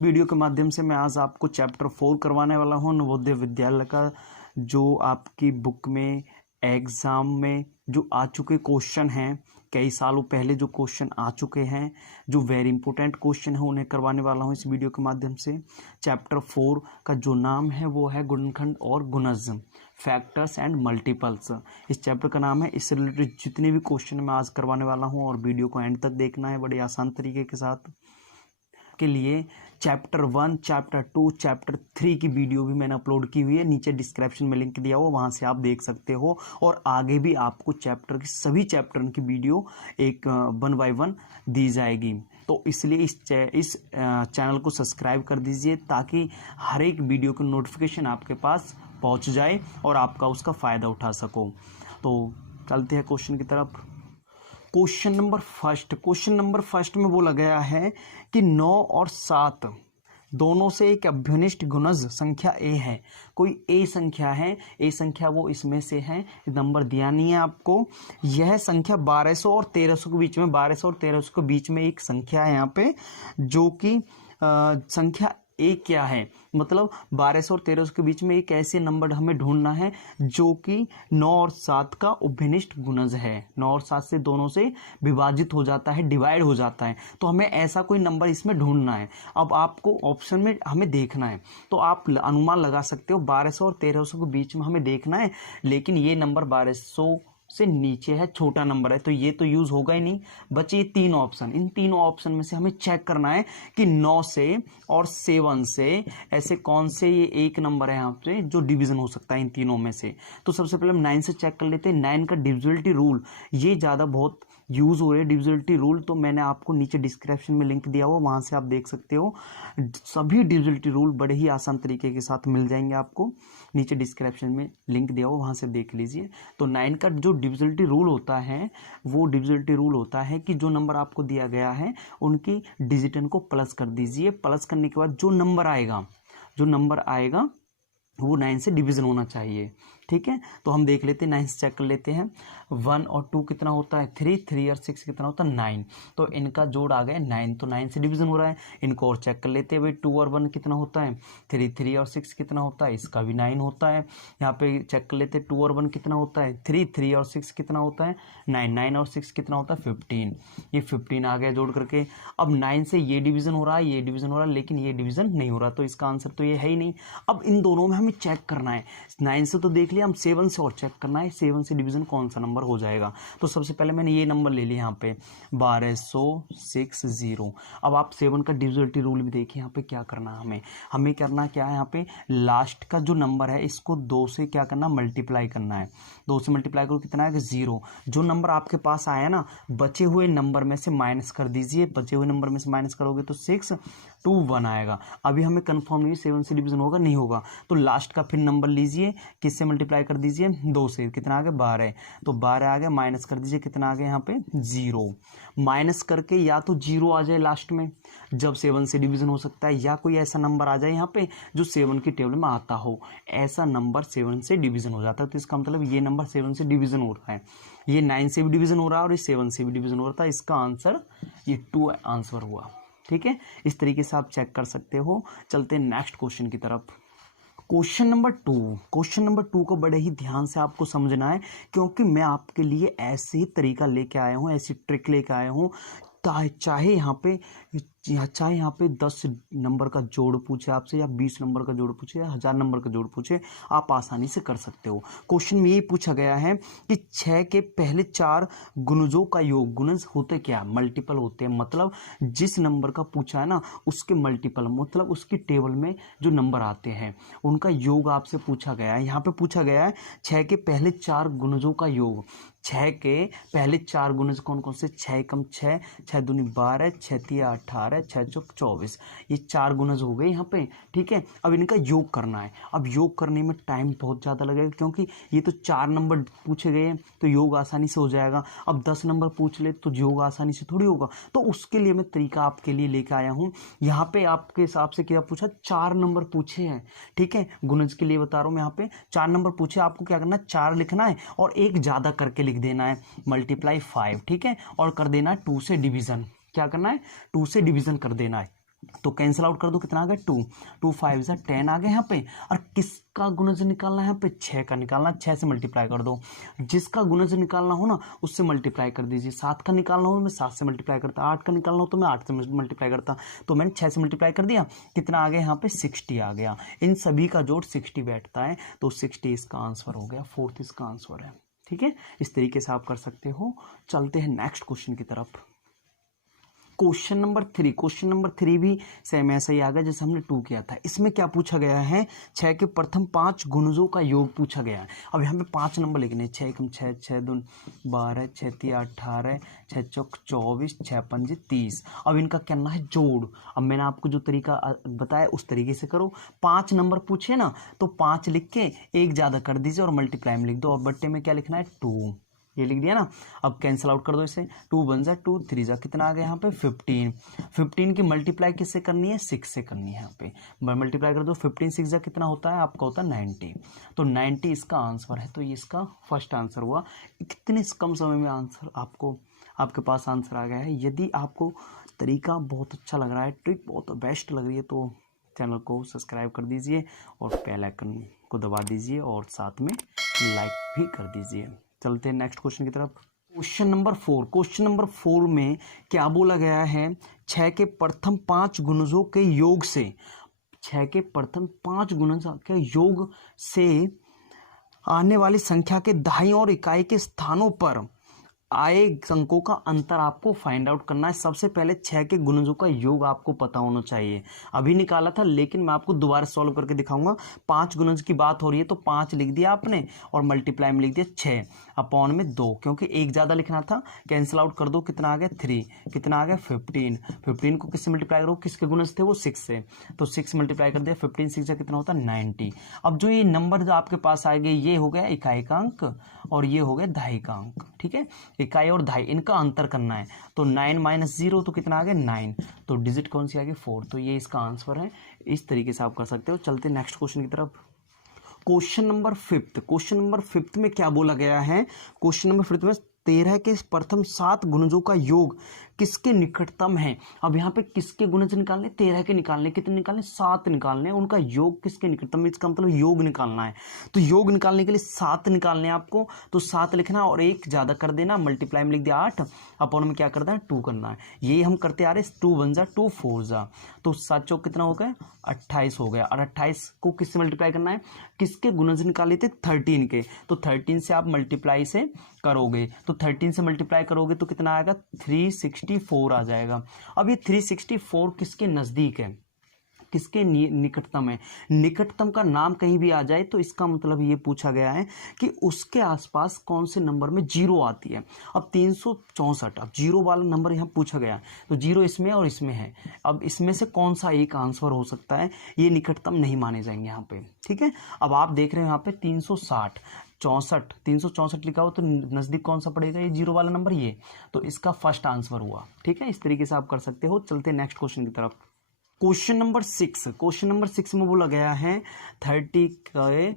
Video के माध्यम से मैं आज आपको चैप्टर 4 करवाने वाला हूँ नवोदय विद्यालय का, जो आपकी बुक में एग्ज़ाम में जो आ चुके क्वेश्चन हैं, कई सालों पहले जो क्वेश्चन आ चुके हैं, जो वेरी इंपॉर्टेंट क्वेश्चन है, उन्हें करवाने वाला हूँ इस वीडियो के माध्यम से। चैप्टर 4 का जो नाम है वो है गुणनखंड और गुणज, फैक्टर्स एंड मल्टीपल्स। इस चैप्टर का नाम है। इससे रिलेटेड जितने भी क्वेश्चन मैं आज करवाने वाला हूँ और वीडियो को एंड तक देखना है बड़े आसान तरीके के साथ। के लिए चैप्टर 1, चैप्टर 2, चैप्टर 3 की वीडियो भी मैंने अपलोड की हुई है, नीचे डिस्क्रिप्शन में लिंक दिया हुआ, वहां से आप देख सकते हो। और आगे भी आपको चैप्टर की सभी चैप्टर की वीडियो एक 1 बाय 1 दी जाएगी। तो इसलिए इस चैनल को सब्सक्राइब कर दीजिए ताकि हर एक वीडियो की नोटिफिकेशन आपके पास पहुंच जाए और आपका उसका फ़ायदा उठा सको। तो चलते हैं क्वेश्चन की तरफ। क्वेश्चन नंबर फर्स्ट में बोला गया है कि 9 और 7 दोनों से एक अभ्यनिष्ठ गुणज संख्या ए है। कोई ए संख्या है, ए संख्या वो इसमें से है, नंबर दिया नहीं है आपको। यह संख्या 1200 और 1300 के बीच में, 1200 और 1300 के बीच में एक संख्या है यहाँ पे, जो कि संख्या ए क्या है, मतलब 1200 और 1300 के बीच में एक ऐसे नंबर हमें ढूंढना है जो कि 9 और 7 का उभयनिष्ठ गुणज है। 9 और 7 से दोनों से विभाजित हो जाता है, डिवाइड हो जाता है। तो हमें ऐसा कोई नंबर इसमें ढूंढना है। अब आपको ऑप्शन में हमें देखना है, तो आप अनुमान लगा सकते हो 1200 और 1300 के बीच में हमें देखना है, लेकिन ये नंबर 1200 से नीचे है, छोटा नंबर है, तो ये तो यूज होगा ही नहीं। बचे ये 3 ऑप्शन, इन तीनों ऑप्शन में से हमें चेक करना है कि 9 से और 7 से ऐसे कौन से ये एक नंबर है यहाँ पे जो डिवीजन हो सकता है इन तीनों में से। तो सबसे पहले हम 9 से चेक कर लेते हैं। 9 का डिविजिबिलिटी रूल, ये ज़्यादा बहुत यूज हो रहे हैं डिविजिबिलिटी रूल, तो मैंने आपको नीचे डिस्क्रिप्शन में लिंक दिया हुआ, वहां से आप देख सकते हो। सभी डिविजिबिलिटी रूल बड़े ही आसान तरीके के साथ मिल जाएंगे आपको, नीचे डिस्क्रिप्शन में लिंक दिया हुआ, वहां से देख लीजिए। तो 9 का जो डिविजिबिलिटी रूल होता है, वो डिविजिबिलिटी रूल होता है कि जो नंबर आपको दिया गया है उनकी डिजिटन को प्लस कर दीजिए। प्लस करने के बाद जो नंबर आएगा वो 9 से डिवीजन होना चाहिए। ठीक है, तो हम देख लेते हैं, 9 से चेक कर लेते हैं। 1 और 2 कितना होता है 3, 3 और 6 कितना होता है 9। तो इनका जोड़ आ गया 9, तो 9 से डिवीजन हो रहा है। इनको और चेक कर लेते हैं भाई, 2 और 1 कितना होता है 3, 3 और 6 कितना होता है, इसका भी 9 होता है। यहाँ पे चेक कर लेते हैं 2 और 1 कितना होता है 3, 3 और 6 कितना होता है 9, 9 और 6 कितना होता है 15। ये 15 आ गया जोड़ करके। अब 9 से ये डिवीजन हो रहा है, ये डिवीजन हो रहा है, लेकिन ये डिवीजन नहीं हो रहा, तो इसका आंसर तो ये है ही नहीं। अब इन दोनों में हमें चेक करना है। 9 से तो देख लिया, हम 7 से और चेक करना है, 7 से डिवीजन कौन सा नंबर हो जाएगा। तो सबसे पहले मैंने ये नंबर ले लिया यहाँ पे 1260। अब आप 7 का डिविजिबिलिटी रूल भी देखिए, यहाँ पे क्या करना है हमें करना क्या है, यहाँ पे लास्ट का जो नंबर है इसको 2 से क्या करना, मल्टीप्लाई करना है। 2 से मल्टीप्लाई करो कितना है 0। जो नंबर आपके पास आया ना, बचे हुए नंबर में से माइनस कर दीजिए, बचे हुए नंबर में से माइनस करोगे तो 6, 2, 1 आएगा। अभी हमें कंफर्म नहीं 7 से डिवीजन होगा नहीं होगा, तो लास्ट का फिर नंबर लीजिए, किससे मल्टीप्लाई कर दीजिए 2 से, कितना आ गया 12। तो 12 आ गया, माइनस कर दीजिए, कितना आ गया यहाँ पे 0। माइनस करके या तो 0 आ जाए लास्ट में जब 7 से डिवीजन हो सकता है, या कोई ऐसा नंबर आ जाए यहाँ पे जो 7 की टेबल में आता हो, ऐसा नंबर 7 से डिवीजन हो जाता है। तो इसका मतलब ये नंबर 7 से डिवीजन हो रहा है, ये 9 से भी डिवीजन हो रहा है और ये 7 से भी डिवीजन हो रहा था। इसका आंसर ये 2 आंसर हुआ। ठीक है, इस तरीके से आप चेक कर सकते हो। चलते हैं नेक्स्ट क्वेश्चन की तरफ। क्वेश्चन नंबर 2 को बड़े ही ध्यान से आपको समझना है, क्योंकि मैं आपके लिए ऐसे ही तरीका लेके आया हूँ, ऐसी ट्रिक लेके आया हूँ। चाहे यहाँ पे 10 नंबर का जोड़ पूछे आपसे, या 20 नंबर का जोड़ पूछे, या 1000 नंबर का जोड़ पूछे, आप आसानी से कर सकते हो। क्वेश्चन में यही पूछा गया है कि 6 के पहले 4 गुणजों का योग, गुणज होते क्या, मल्टीपल होते हैं, मतलब जिस नंबर का पूछा है ना उसके मल्टीपल, मतलब उसकी टेबल में जो नंबर आते हैं उनका योग आपसे पूछा गया है। यहाँ पे पूछा गया है 6 के पहले 4 गुणजों का योग। 6 के पहले 4 गुणज कौन कौन से, 6 कम 6, 6 दूनी 12, 6 तिया 18, 6 चौक 24, ये 4 गुणज हो गए यहाँ पे। ठीक है, अब इनका योग करना है। अब योग करने में टाइम बहुत ज़्यादा लगेगा, क्योंकि ये तो 4 नंबर पूछे गए हैं, तो योग आसानी से हो जाएगा। अब 10 नंबर पूछ ले तो योग आसानी से थोड़ी होगा, तो उसके लिए मैं तरीका आपके लिए लेकर आया हूँ। यहाँ पे आपके हिसाब से क्या पूछा, 4 नंबर पूछे हैं। ठीक है, गुणज के लिए बता रहा हूँ, यहाँ पे 4 नंबर पूछे, आपको क्या करना है 4 लिखना है और एक ज़्यादा करके लिख देना है, मल्टीप्लाई 5। ठीक है, और कर देना है 2 से डिवीजन। क्या करना है 2 से डिवीजन कर देना है। तो कैंसिल आउट कर दो, कितना आ गया 2, 2 5 जा 10 आ गया यहाँ पे। और किसका गुणज निकालना है यहाँ पे, 6 का निकालना, 6 से मल्टीप्लाई कर दो। जिसका गुणज निकालना हो ना उससे मल्टीप्लाई कर दीजिए। 7 का निकालना हो मैं 7 से मल्टीप्लाई करता, 8 का निकालना हो तो मैं 8 से मल्टीप्लाई करता। तो मैंने 6 से मल्टीप्लाई कर दिया, कितना आ गया यहाँ पे 60 आ गया। इन सभी का जोड़ 60 बैठता है, तो 60 इसका आंसर हो गया, 4th इसका आंसर है। ठीक है, इस तरीके से आप कर सकते हो। चलते हैं नेक्स्ट क्वेश्चन की तरफ। क्वेश्चन नंबर 3, क्वेश्चन नंबर 3 भी सेम ऐसा ही आ गया जैसे हमने 2 किया था। इसमें क्या पूछा गया है, 6 के प्रथम 5 गुणजों का योग पूछा गया है। अब यहाँ पे 5 नंबर लिखने, 6 एकम 6, 6 दून 12, 6 3 18, 6 चौक 24, 6 पंजे 30। अब इनका करना है जोड़। अब मैंने आपको जो तरीका बताया उस तरीके से करो। 5 नंबर पूछे ना तो 5 लिख के एक ज़्यादा कर दीजिए और मल्टीप्लाई में लिख दो, और बट्टे में क्या लिखना है 2, ये लिख दिया ना। अब कैंसिल आउट कर दो इसे, 2 बन जाए 2 3 जा कितना आ गया यहाँ पे 15। 15 की मल्टीप्लाई किससे करनी है, 6 से करनी है। यहाँ पे मल्टीप्लाई कर दो, 15 6 जा कितना होता है आपका, होता है 90। तो 90 इसका आंसर है। तो ये इसका फर्स्ट आंसर हुआ। कितने कम समय में आंसर आपके पास आंसर आ गया है। यदि आपको तरीका बहुत अच्छा लग रहा है, ट्रिक बहुत बेस्ट लग रही है, तो चैनल को सब्सक्राइब कर दीजिए और बेल आइकन को दबा दीजिए और साथ में लाइक भी कर दीजिए। चलते हैं नेक्स्ट क्वेश्चन की तरफ। क्वेश्चन नंबर 4, क्वेश्चन नंबर 4 में क्या बोला गया है, 6 के प्रथम 5 गुणजों के योग से, 6 के प्रथम 5 गुणजों के योग से आने वाली संख्या के दाईं और इकाई के स्थानों पर आए अंकों का अंतर आपको फाइंड आउट करना है। सबसे पहले 6 के गुणजों का योग आपको पता होना चाहिए। अभी निकाला था लेकिन मैं आपको दोबारा सॉल्व करके दिखाऊंगा। 5 गुणज की बात हो रही है तो 5 लिख दिया आपने और मल्टीप्लाई में लिख दिया 6 अपॉन में 2, क्योंकि एक ज़्यादा लिखना था। कैंसिल आउट कर दो, कितना आ गया 3, कितना आ गया 15। 15 को किससे मल्टीप्लाई करो, किसके गुणज थे वो 6 से, तो 6 मल्टीप्लाई कर दिया, 15 6 कितना होता है 90। अब जो ये नंबर जो आपके पास आ गए ये हो गया इकाई का अंक और ये हो गया दहाई का अंक। ठीक है, इकाई और दहाई इनका अंतर करना है। तो 9 - 0 तो कितना आ गया 9, तो डिजिट कौन सी आ गई 4, तो ये इसका आंसर है। इस तरीके से आप कर सकते हो। चलते नेक्स्ट क्वेश्चन की तरफ। क्वेश्चन नंबर 5, क्वेश्चन नंबर 5 में क्या बोला गया है, क्वेश्चन नंबर 5 में 13 के प्रथम 7 गुणजों का योग किसके निकटतम है। अब यहाँ पे किसके गुणज निकालने, 13 के निकालने, कितने निकालने 7 निकालने, उनका योग किसके निकटतम, इसका मतलब योग निकालना है। तो योग निकालने के लिए 7 निकालने आपको, तो 7 लिखना और एक ज़्यादा कर देना, मल्टीप्लाई में लिख दिया 8, अपॉन में क्या करना है 2 करना है। यही हम करते आ रहे, 2 बन जा 2 4 जा, तो 7 चौक कितना हो गया 28 हो गया। और 28 को किससे मल्टीप्लाई करना है, किसके गुणज निकाले थे 13 के, तो 13 से आप मल्टीप्लाई से करोगे, तो 13 से मल्टीप्लाई करोगे तो कितना आएगा 364 आ जाएगा। अब ये 364 किसके नज़दीक है, किसके निकटतम है। निकटतम का नाम कहीं भी आ जाए तो इसका मतलब ये पूछा गया है कि उसके आसपास कौन से नंबर में जीरो आती है। अब 364, अब जीरो वाला नंबर यहाँ पूछा गया है, तो जीरो इसमें और इसमें है। अब इसमें से कौन सा एक आंसर हो सकता है, ये निकटतम नहीं माने जाएंगे यहाँ पे। ठीक है, अब आप देख रहे हैं यहाँ पे 360 64 364 लिखा हो तो नज़दीक कौन सा पड़ेगा, ये जीरो वाला नंबर, ये तो इसका फर्स्ट आंसर हुआ। ठीक है, इस तरीके से आप कर सकते हो। चलते हैं नेक्स्ट क्वेश्चन की तरफ। क्वेश्चन नंबर 6, क्वेश्चन नंबर 6 में बोला गया है 30 के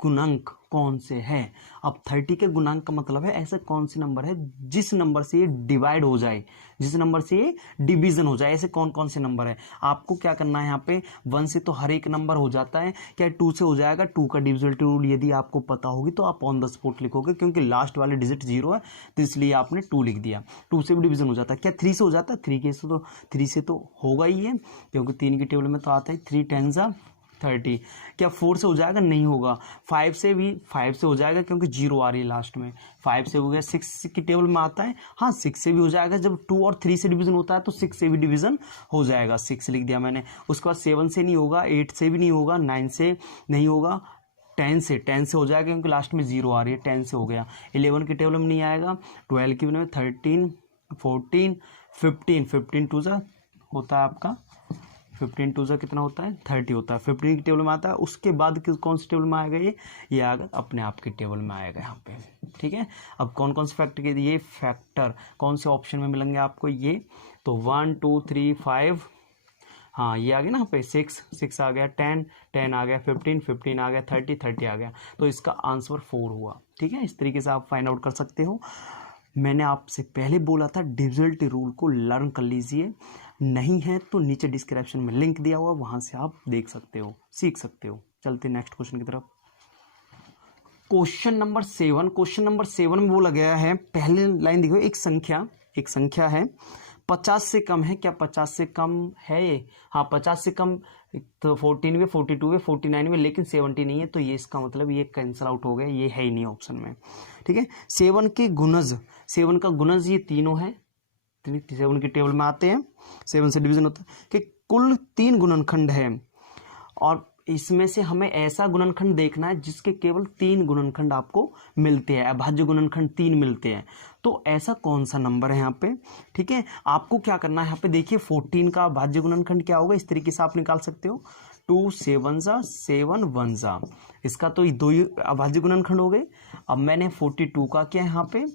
गुणांक कौन से हैं। अब 30 के गुणांक का मतलब है ऐसे कौन से नंबर है जिस नंबर से ये डिवाइड हो जाए, जिस नंबर से ये डिवीजन हो जाए, ऐसे कौन कौन से नंबर है। आपको क्या करना है, यहाँ पे 1 से तो हर एक नंबर हो जाता है, क्या 2 से हो जाएगा, 2 का डिविजिबिलिटी रूल यदि आपको पता होगी तो आप ऑन द स्पॉट लिखोगे, क्योंकि लास्ट वाले डिजिट 0 है तो इसलिए आपने 2 लिख दिया। 2 से भी डिवीजन हो जाता है, क्या 3 से हो जाता है, 3 से तो होगा ही है, क्योंकि 3 की टेबल में तो आता है 3 10 30। क्या 4 से हो जाएगा, नहीं होगा। 5 से हो जाएगा क्योंकि 0 आ रही है लास्ट में, 5 से हो गया। 6 की टेबल में आता है, हाँ 6 से भी हो जाएगा, जब 2 और 3 से डिवीजन होता है तो 6 से भी डिवीजन हो जाएगा, 6 लिख दिया मैंने। उसके बाद 7 से नहीं होगा, 8 से भी नहीं होगा, 9 से नहीं होगा, 10 से हो जाएगा क्योंकि लास्ट में 0 आ रही है, 10 से हो गया। 11 की टेबल में नहीं आएगा, 12 की में 13 14 15 2 जा होता है आपका, 15 2 जा कितना होता है 30 होता है, 15 की टेबल में आता है। उसके बाद कौन सी टेबल में आएगा, ये आएगा अपने आप की टेबल में आएगा यहाँ पे। ठीक है, अब कौन कौन से फैक्टर के ये फैक्टर कौन से ऑप्शन में मिलेंगे आपको, ये तो 1 2 3 5, हाँ ये आ गया ना यहाँ पे 6 आ गया, 10 आ गया, 15 आ गया, 30 आ गया, तो इसका आंसर 4 हुआ। ठीक है, इस तरीके से आप फाइंड आउट कर सकते हो। मैंने आपसे पहले बोला था डिविजिबिलिटी रूल को लर्न कर लीजिए, नहीं है तो नीचे डिस्क्रिप्शन में लिंक दिया हुआ, वहाँ से आप देख सकते हो, सीख सकते हो। चलते नेक्स्ट क्वेश्चन की तरफ। क्वेश्चन नंबर 7, क्वेश्चन नंबर 7 में बोला गया है, पहली लाइन देखो, एक संख्या है 50 से कम है, क्या 50 से कम है ये? हाँ 50 से कम तो 14 42 49 लेकिन 70 नहीं है, तो ये इसका मतलब ये कैंसिल आउट हो गया, ये है ही नहीं ऑप्शन में। ठीक है, 7 के गुणज, 7 का गुणज ये तीनों है, 7 की टेबल में आते हैं, 7 से डिवीजन होता है कि कुल 3 गुणनखंड है और इसमें से हमें ऐसा गुणनखंड देखना है जिसके केवल 3 गुणनखंड आपको मिलते हैं, अभाज्य गुणनखंड 3 मिलते हैं। तो ऐसा कौन सा नंबर है यहाँ पे? ठीक है, आपको क्या करना है यहाँ पे देखिए, 14 का अभाज्य गुणनखंड क्या होगा, इस तरीके से आप निकाल सकते हो, 2 7 7 1 इसका तो 2 ही अभाज्य गुणनखंड हो गए। अब मैंने 42 का किया यहाँ पे,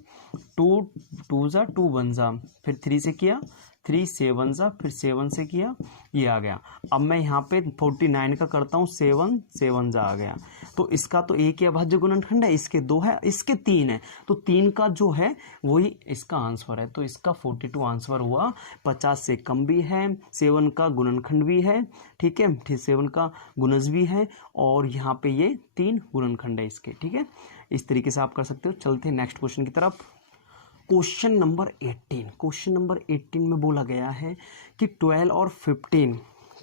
2 2 2 1 फिर 3 से किया, 3 7 फिर 7 से किया, ये आ गया। अब मैं यहाँ पे 49 का करता हूँ, 7 7 आ गया। तो इसका तो एक ही अभाज्य गुणनखंड है, इसके 2 है, इसके 3 है, तो 3 का जो है वही इसका आंसर है। तो इसका 42 आंसर हुआ। 50 से कम भी है, 7 का गुणनखंड भी है, ठीक है, 7 का गुणज भी है, और यहाँ पे ये 3 गुणनखंड है इसके। ठीक है, इस तरीके से आप कर सकते हो। चलते हैं नेक्स्ट क्वेश्चन की तरफ। क्वेश्चन नंबर 18, क्वेश्चन नंबर 18 में बोला गया है कि 12 और 15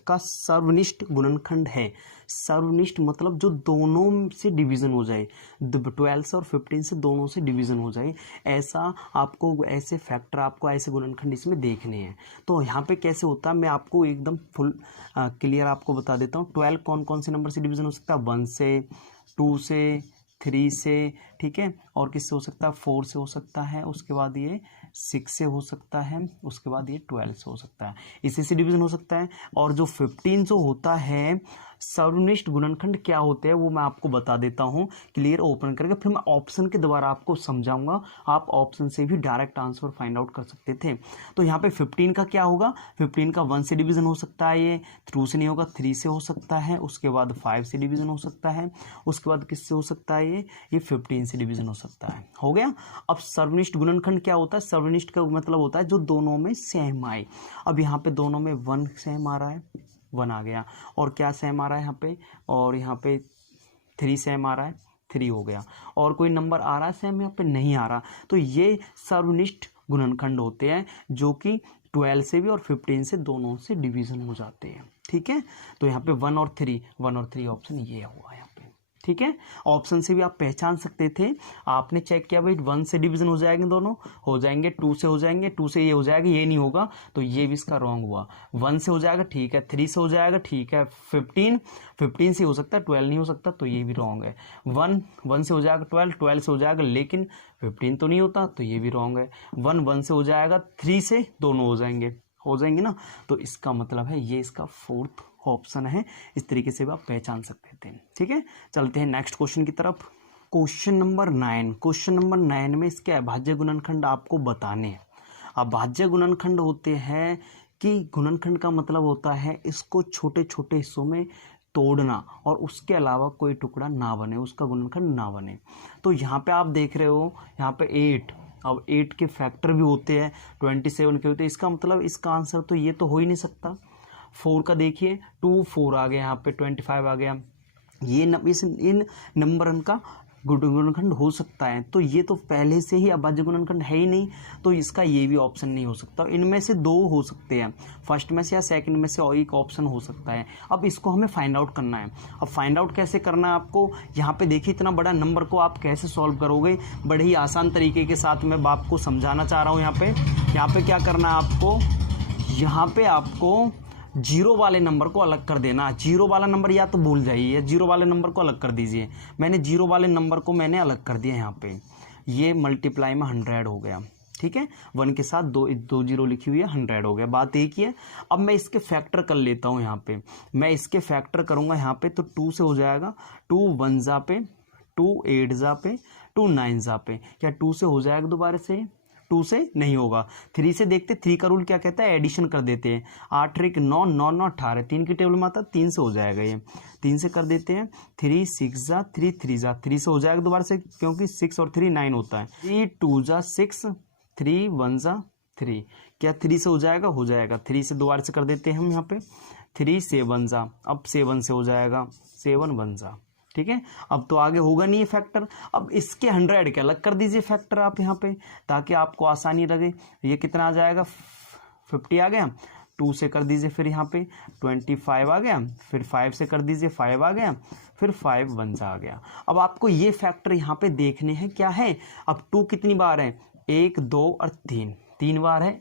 का सर्वनिष्ठ गुणनखंड है। सर्वनिष्ठ मतलब जो दोनों से डिवीजन हो जाए, 12 और 15 से दोनों से डिवीजन हो जाए, ऐसा आपको, ऐसे फैक्टर आपको, ऐसे गुणनखंड इसमें देखने हैं। तो यहाँ पे कैसे होता है, मैं आपको एकदम फुल क्लियर आपको बता देता हूँ। 12 कौन कौन से नंबर से डिवीजन हो सकता है? 1 से, 2 से, 3 से, ठीक है, और किससे हो सकता है? 4 से हो सकता है, उसके बाद ये 6 से हो सकता है, उसके बाद ये 12 से हो सकता है, इसी से डिवीजन हो सकता है। और जो 15 जो होता है, सर्वनिष्ठ गुणनखंड क्या होते हैं वो मैं आपको बता देता हूँ क्लियर ओपन करके, फिर मैं ऑप्शन के द्वारा आपको समझाऊंगा, आप ऑप्शन से भी डायरेक्ट आंसर फाइंड आउट कर सकते थे। तो यहाँ पे 15 का क्या होगा? 15 का 1 से डिवीजन हो सकता है, ये 2 से नहीं होगा, 3 से हो सकता है, उसके बाद 5 से डिवीजन हो सकता है, उसके बाद किससे हो सकता है? ये 15 से डिवीजन हो सकता है। हो गया। अब सर्वनिष्ठ गुणनखंड क्या होता है? सर्वनिष्ठ का मतलब होता है जो दोनों में सेम आए। अब यहाँ पे दोनों में 1 सेम आ रहा है, 1 आ गया, और क्या सेम आ रहा है यहाँ पे, और यहाँ पे 3 सेम आ रहा है, 3 हो गया, और कोई नंबर आ रहा है सेम यहाँ पे? नहीं आ रहा। तो ये सर्वनिष्ठ गुणनखंड होते हैं जो कि 12 से भी और 15 से दोनों से डिवीजन हो जाते हैं। ठीक है, तो यहाँ पे 1 और 3 ऑप्शन ये हुआ यहाँ पे। ठीक है, ऑप्शन से भी आप पहचान सकते थे। आपने चेक किया भाई 1 से डिवीजन हो जाएंगे, दोनों हो जाएंगे, 2 से हो जाएंगे, 2 से ये हो जाएगा, ये नहीं होगा, तो ये भी इसका रॉन्ग हुआ। 1 से हो जाएगा, ठीक है, 3 से हो जाएगा, ठीक है, 15 से हो सकता है, 12 नहीं हो सकता, तो ये भी रॉन्ग है। 1 से हो जाएगा, 12 से हो जाएगा, लेकिन 15 तो नहीं होता, तो ये भी रॉन्ग है। 1 से हो जाएगा, 3 से दोनों हो जाएंगे ना, तो इसका मतलब है ये इसका 4th ऑप्शन है। इस तरीके से भी आप पहचान सकते थे। ठीक है, चलते हैं नेक्स्ट क्वेश्चन की तरफ। क्वेश्चन नंबर 9, क्वेश्चन नंबर 9 में इसके अभाज्य गुणनखंड आपको बताने हैं। अभाज्य गुणनखंड होते हैं कि गुणनखंड का मतलब होता है इसको छोटे छोटे हिस्सों में तोड़ना और उसके अलावा कोई टुकड़ा ना बने, उसका गुणनखंड ना बने। तो यहाँ पे आप देख रहे हो, यहाँ पे 8, अब 8 के फैक्टर भी होते हैं, 27 के होते हैं, इसका मतलब इसका आंसर तो ये तो हो ही नहीं सकता। 4 का देखिए, 2 4 आ गया, यहाँ पे 25 आ गया, ये इन नंबर का गुणनखंड हो सकता है, तो ये तो पहले से ही अभाज्य गुणनखंड है ही नहीं, तो इसका ये भी ऑप्शन नहीं हो सकता। इनमें से 2 हो सकते हैं, फर्स्ट में से या सेकंड में से और एक ऑप्शन हो सकता है। अब इसको हमें फाइंड आउट करना है। अब फाइंड आउट कैसे करना है आपको? यहाँ पे देखिए, इतना बड़ा नंबर को आप कैसे सॉल्व करोगे, बड़े ही आसान तरीके के साथ मैं आपको समझाना चाह रहा हूँ। यहाँ पे क्या करना है आपको, यहाँ पे आपको 0 वाले नंबर को अलग कर देना। 0 वाला नंबर या तो भूल जाइए, 0 वाले नंबर को अलग कर दीजिए। मैंने 0 वाले नंबर को मैंने अलग कर दिया यहाँ पे, ये मल्टीप्लाई में 100 हो गया। ठीक है, 1 के साथ 2 0 लिखी हुई है, 100 हो गया, बात एक ही है। अब मैं इसके फैक्टर कर लेता हूँ। यहाँ पे मैं इसके फैक्टर करूँगा यहाँ पे, तो 2 से हो जाएगा, 2 1 जा पे, 2 8 जा पे, 2 9 जा पे, क्या 2 से हो जाएगा दोबारा से? 2 से नहीं होगा। 3 से देखते, 3 का रूल क्या कहता है? एडिशन कर देते हैं। 8 3 9 9 9 18, 3 की टेबल में आता है, 3 से हो जाएगा, ये 3 से कर देते हैं। 3 6 जा 3 3 जा 3 से हो जाएगा दोबारा से, क्योंकि 6 और 3 9 होता है। 3 2 जा 6, 3 1 जा 3। क्या 3 से हो जाएगा? हो जाएगा। 3 से दोबारा से कर देते हैं हम यहाँ पे, 3 7 जा, अब 7 से हो जाएगा, 7 1 जा, ठीक है। अब तो आगे होगा नहीं ये फैक्टर। अब इसके 100 के अलग कर दीजिए फैक्टर आप यहाँ पे, ताकि आपको आसानी लगे। ये कितना आ जाएगा? 50 आ गया। 2 से कर दीजिए फिर यहाँ पे 25 आ गया, फिर 5 से कर दीजिए 5 आ गया, फिर 5 1 आ गया। अब आपको ये फैक्टर यहाँ पे देखने हैं क्या है। अब 2 कितनी बार है? 1 2 और 3 बार है।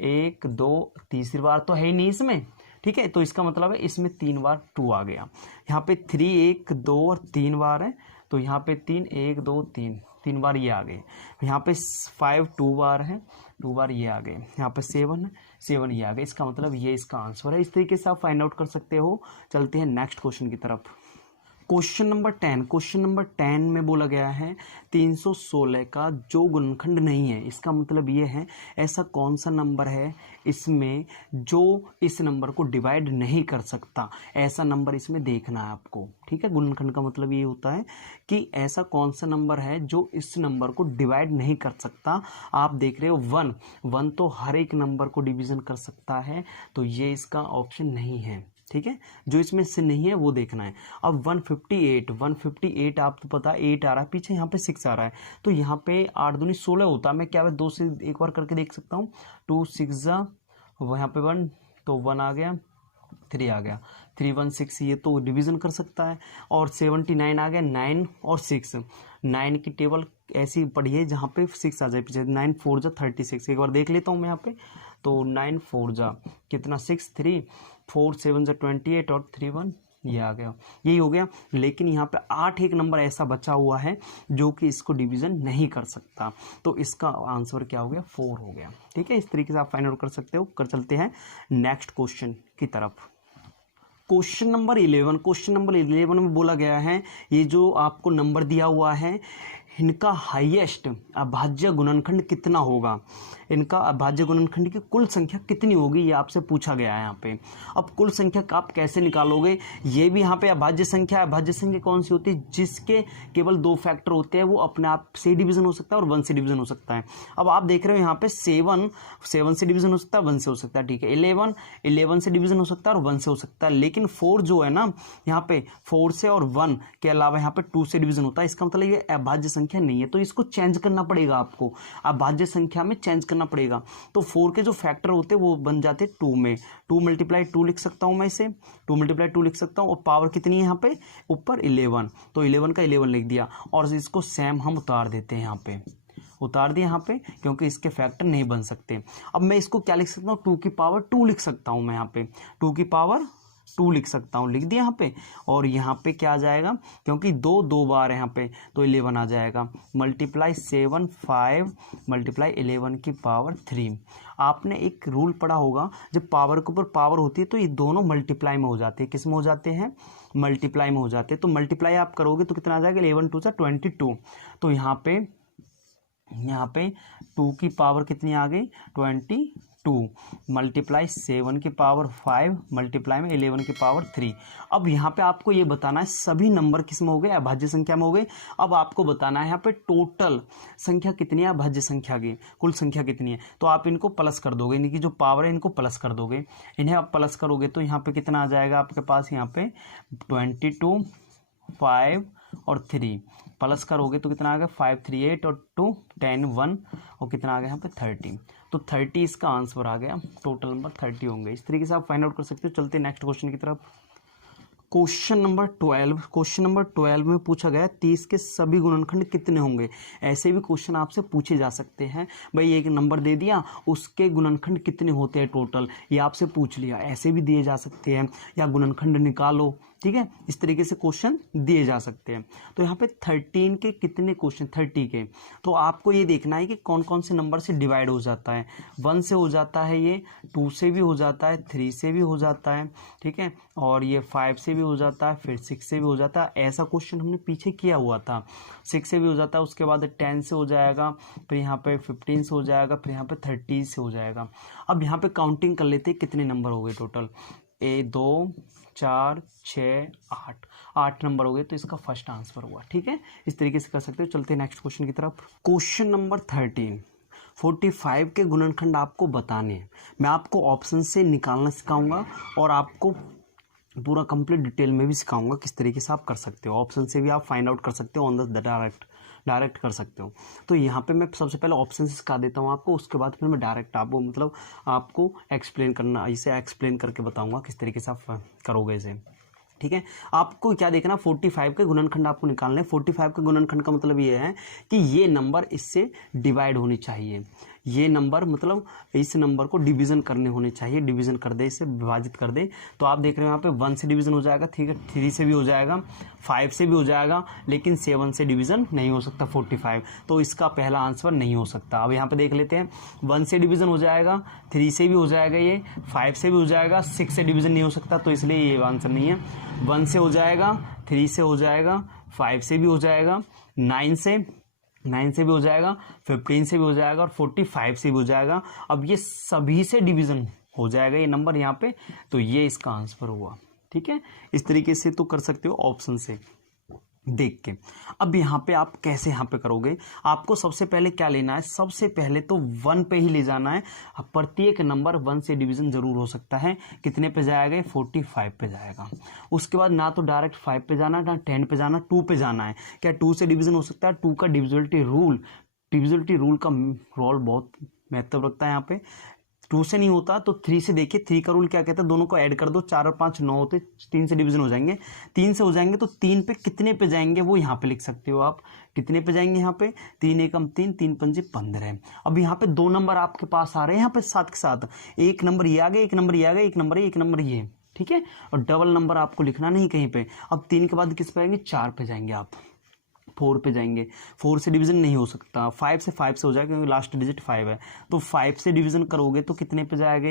1 2 तीसरी बार तो है ही नहीं इसमें, ठीक है। तो इसका मतलब है इसमें 3 बार 2 आ गया। यहाँ पे 3 1 2 और 3 बार है, तो यहाँ पे 3 1 2 3 बार ये आ गए। यहाँ पे 5 2 बार है, 2 बार ये आ गए। यहाँ पे 7 है, 7 ये आ गए। इसका मतलब ये इसका आंसर है। इस तरीके से आप फाइंड आउट कर सकते हो। चलते हैं नेक्स्ट क्वेश्चन की तरफ। क्वेश्चन नंबर 10 में बोला गया है 316 का जो गुणनखंड नहीं है। इसका मतलब ये है ऐसा कौन सा नंबर है इसमें जो इस नंबर को डिवाइड नहीं कर सकता, ऐसा नंबर इसमें देखना है आपको, ठीक है। गुणनखंड का मतलब ये होता है कि ऐसा कौन सा नंबर है जो इस नंबर को डिवाइड नहीं कर सकता। आप देख रहे हो 1 तो हर एक नंबर को डिवीजन कर सकता है, तो ये इसका ऑप्शन नहीं है, ठीक है। जो इसमें से नहीं है वो देखना है। अब 158 आपको पता है 8 आ रहा है, पीछे यहाँ पे 6 आ रहा है, तो यहाँ पे 8 दूनी 16 होता है। मैं क्या 2 से एक बार करके देख सकता हूँ। 2 6 जा, यहाँ पे 1 तो 1 आ गया, 3 आ गया, 3 1 6, ये तो डिवीजन कर सकता है। और 79 आ गया, 9 और 6, 9 की टेबल ऐसी पढ़िए जहाँ पे 6 आ जाए पीछे। 9 4 जा 36, एक बार देख लेता हूँ मैं यहाँ पे। तो 9 4 जा कितना 6 3 4 7 जा 28 और 3 1 ये आ गया, यही हो गया। लेकिन यहाँ पे 8 एक नंबर ऐसा बचा हुआ है जो कि इसको डिवीजन नहीं कर सकता, तो इसका आंसर क्या हो गया? 4 हो गया, ठीक है। इस तरीके से आप फाइंड आउट कर सकते हो। कर चलते हैं नेक्स्ट क्वेश्चन की तरफ। क्वेश्चन नंबर 11 में बोला गया है ये जो आपको नंबर दिया हुआ है इनका हाईएस्ट अभाज्य गुणनखंड कितना होगा, इनका अभाज्य गुणनखंड की कुल संख्या कितनी होगी, ये आपसे पूछा गया है यहाँ पे। अब कुल संख्या का आप कैसे निकालोगे? ये भी यहाँ पे अभाज्य संख्या है। अभाज्य संख्या कौन सी होती है? जिसके केवल 2 फैक्टर होते हैं, वो अपने आप से डिवीजन हो सकता है और 1 से डिवीजन हो सकता है। अब आप देख रहे हो यहाँ पे 7 से डिवीजन हो सकता है, 1 से हो सकता है, ठीक है। 11 से डिवीजन हो सकता है और 1 से हो सकता है। लेकिन 4 जो है ना, यहाँ पे 4 से और 1 के अलावा यहाँ पे 2 से डिवीजन होता है। इसका मतलब ये अभाज्य संख्या नहीं है, तो इसको चेंज करना पड़ेगा आपको, अभाज्य संख्या में चेंज करना पड़ेगा। तो 4 के जो फैक्टर होते हैं वो बन जाते 2 में। 2 × 2 लिख सकता हूं मैं इसे, 2 × 2 लिख सकता हूं। और पावर कितनी है यहाँ पे? ऊपर 11, तो 11 का 11 लिख दिया। और इसको सेम हम उतार देते हैं, यहाँ पे उतार दिया यहाँ पे, क्योंकि इसके फैक्टर नहीं बन सकते। अब मैं इसको क्या लिख सकता हूँ? 2 की पावर 2 लिख सकता हूँ मैं यहाँ पे, 2 की पावर 2 लिख सकता हूँ, लिख दिया यहाँ पे। और यहाँ पे क्या आ जाएगा? क्योंकि 2 बार है यहाँ पे, तो 11 आ जाएगा। मल्टीप्लाई 7 5 मल्टीप्लाई 11 की पावर 3। आपने एक रूल पढ़ा होगा, जब पावर के ऊपर पावर होती है तो ये दोनों मल्टीप्लाई में हो जाते हैं। किस में हो जाते हैं? मल्टीप्लाई में हो जाते हैं। तो मल्टीप्लाई आप करोगे तो कितना आ जाएगा? 11 2 22। तो यहाँ पे 2 की पावर कितनी आ गई? 22 मल्टीप्लाई 7 की पावर 5 मल्टीप्लाई में 11 की पावर 3। अब यहाँ पे आपको ये बताना है सभी नंबर किस में हो गए? अभाज्य संख्या में हो गए। अब आपको बताना है यहाँ पे टोटल संख्या कितनी है अभाज्य संख्या की, कुल संख्या कितनी है। तो आप इनको प्लस कर दोगे, इनकी जो पावर है इनको प्लस कर दोगे। इन्हें आप प्लस करोगे तो यहाँ पे कितना आ जाएगा आपके पास? यहाँ पे 22 5 और 3 प्लस करोगे तो कितना आ गया? 5 3 8 और 2 10 1 और कितना आ गया यहाँ पे? 30। तो 30 इसका आंसर आ गया। टोटल नंबर 30 होंगे। इस तरीके से आप फाइंड आउट कर सकते हो। चलते हैं नेक्स्ट क्वेश्चन की तरफ। क्वेश्चन नंबर 12 में पूछा गया 30 के सभी गुणनखंड कितने होंगे। ऐसे भी क्वेश्चन आपसे पूछे जा सकते हैं। भाई एक नंबर दे दिया, उसके गुणनखंड कितने होते हैं टोटल, ये आपसे पूछ लिया। ऐसे भी दिए जा सकते हैं, या गुणनखंड निकालो, ठीक है। इस तरीके से क्वेश्चन दिए जा सकते हैं। तो यहाँ पे 13 के कितने क्वेश्चन? 30 के। तो आपको ये देखना है कि कौन कौन से नंबर से डिवाइड हो जाता है। 1 से हो जाता है, ये 2 से भी हो जाता है, 3 से भी हो जाता है, ठीक है। और ये 5 से भी हो जाता है, फिर 6 से भी हो जाता है। ऐसा क्वेश्चन हमने पीछे किया हुआ था। 6 से भी हो जाता है, उसके बाद 10 से हो जाएगा, फिर यहाँ पे 15 से हो जाएगा, फिर यहाँ पे 30 से हो जाएगा। अब यहाँ पे काउंटिंग कर लेते हैं कितने नंबर हो गए टोटल। 2 4 6 8 नंबर हो गए, तो इसका फर्स्ट आंसर हुआ, ठीक है। इस तरीके से कर सकते हो। चलते हैं नेक्स्ट क्वेश्चन की तरफ। क्वेश्चन नंबर 13 45 के गुणनखंड आपको बताने हैं। मैं आपको ऑप्शन से निकालना सिखाऊंगा और आपको पूरा कंप्लीट डिटेल में भी सिखाऊंगा किस तरीके से आप कर सकते हो। ऑप्शन से भी आप फाइंड आउट कर सकते हो, ऑन द डायरेक्ट कर सकते हो। तो यहाँ पे मैं सबसे पहले ऑप्शन सिखा देता हूँ आपको, उसके बाद फिर मैं डायरेक्ट आपको एक्सप्लेन करना, इसे एक्सप्लेन करके बताऊँगा किस तरीके से आप करोगे इसे। ठीक है, आपको क्या देखना, 45 के गुणनखंड आपको निकालने। 45 के गुणनखंड का मतलब ये है कि ये नंबर इससे डिवाइड होनी चाहिए, ये नंबर मतलब इस नंबर को डिवीजन करने होने चाहिए, डिवीजन कर दे, इससे विभाजित कर दे। तो आप देख रहे हो यहाँ पे 1 से डिवीजन हो जाएगा, ठीक है, 3 से भी हो जाएगा, 5 से भी हो जाएगा, लेकिन 7 से डिवीजन नहीं हो सकता 45, तो इसका पहला आंसर नहीं हो सकता। अब यहाँ पे देख लेते हैं, 1 से डिवीजन हो जाएगा, 3 से भी हो जाएगा, ये 5 से भी हो जाएगा, 6 से डिवीजन नहीं हो सकता, तो इसलिए ये आंसर नहीं है। 1 से हो जाएगा, 3 से हो जाएगा, 5 से भी हो जाएगा, 9 से भी हो जाएगा, 15 से भी हो जाएगा और 45 से भी हो जाएगा। अब ये सभी से डिवीजन हो जाएगा ये नंबर यहाँ पे, तो ये इसका आंसर हुआ। ठीक है, इस तरीके से तो कर सकते हो ऑप्शन से देख के। अब यहाँ पे आप कैसे यहाँ पे करोगे, आपको सबसे पहले क्या लेना है, सबसे पहले तो 1 पे ही ले जाना है। प्रत्येक नंबर 1 से डिवीजन जरूर हो सकता है। कितने पे जाएगा, 45 पे जाएगा। उसके बाद ना तो डायरेक्ट 5 पे जाना, ना 10 पे जाना, 2 पे जाना है। क्या 2 से डिवीजन हो सकता है? 2 का डिविजिबिलिटी रूल का रोल बहुत महत्व रखता है यहाँ पे। 2 से नहीं होता तो 3 से देखिए, 3 का रूल क्या कहता है, दोनों को ऐड कर दो, 4 और 5 9 होते, 3 से डिवीजन हो जाएंगे। 3 से हो जाएंगे तो 3 पे कितने पे जाएंगे वो यहाँ पे लिख सकते हो आप, कितने पे जाएंगे यहाँ पे, 3 एकम 3, 3 पंजे 15। अब यहाँ पे 2 नंबर आपके पास आ रहे हैं यहाँ पे साथ के साथ, एक नंबर ये आ गया, एक नंबर ये आ गया, एक नंबर ये, ठीक है, और डबल नंबर आपको लिखना नहीं कहीं पे। अब 3 के बाद किस पे आएंगे, 4 पे जाएंगे आप, 4 पे जाएंगे। 4 से डिवीजन नहीं हो सकता, 5 से हो जाएगा क्योंकि लास्ट डिजिट 5 है, तो 5 से डिवीजन करोगे तो कितने पे जाएगा,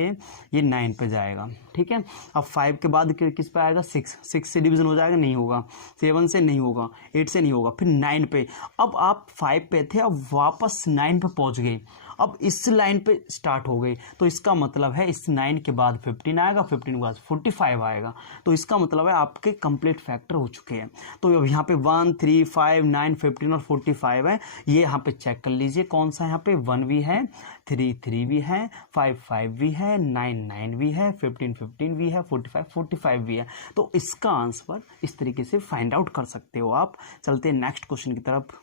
ये 9 पे जाएगा। ठीक है, अब 5 के बाद किस पे आएगा, 6 से डिवीजन हो जाएगा, नहीं होगा, 7 से नहीं होगा, 8 से नहीं होगा, फिर 9 पे। अब आप 5 पे थे, अब वापस 9 पे पहुंच गए, अब इस लाइन पे स्टार्ट हो गई, तो इसका मतलब है इस 9 के बाद 15 आएगा, 15 के बाद 45 आएगा, तो इसका मतलब है आपके कंप्लीट फैक्टर हो चुके हैं। तो अब यहाँ पे 1 3 5 9 15 और 45 है, ये यहाँ पे चेक कर लीजिए कौन सा, यहाँ पे 1 भी है, 3 भी है, 5 भी है, 9 भी है, 15 भी है, 45 भी है। तो इसका आंसर इस तरीके से फाइंड आउट कर सकते हो आप। चलते हैं नेक्स्ट क्वेश्चन की तरफ।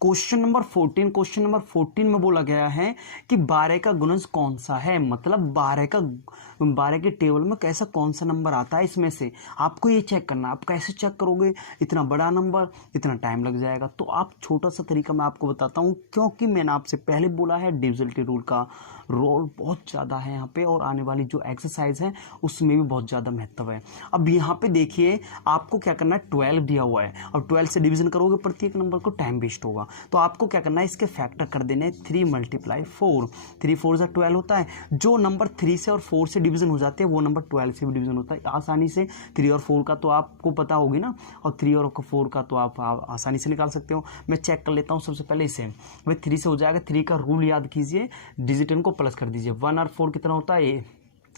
क्वेश्चन नंबर 14 में बोला गया है कि 12 का गुणज कौन सा है, मतलब 12 के टेबल में कैसा कौन सा नंबर आता है, इसमें से आपको ये चेक करना। आप कैसे चेक करोगे, इतना बड़ा नंबर, इतना टाइम लग जाएगा। तो आप छोटा सा तरीका मैं आपको बताता हूँ, क्योंकि मैंने आपसे पहले बोला है डिविजिबिलिटी रूल का रोल बहुत ज़्यादा है यहाँ पे, और आने वाली जो एक्सरसाइज है उसमें भी बहुत ज़्यादा महत्व है। अब यहाँ पे देखिए आपको क्या करना है, 12 दिया हुआ है, और 12 से डिवीजन करोगे प्रत्येक नंबर को, टाइम वेस्ट होगा। तो आपको क्या करना है, इसके फैक्टर कर देने, 3 × 4, 3 4 जा 12 होता है। जो नंबर 3 से और 4 से डिवीजन हो जाते हैं वो नंबर 12 से भी डिवीजन होता है आसानी से। 3 और 4 का तो आपको पता होगी ना, और 3 और 4 का तो आप आसानी से निकाल सकते हो। मैं चेक कर लेता हूँ सबसे पहले इसे, भाई 3 से हो जाएगा, 3 का रूल याद कीजिए, डिजिट को प्लस कर दीजिए। 1 और 4 कितना होता है,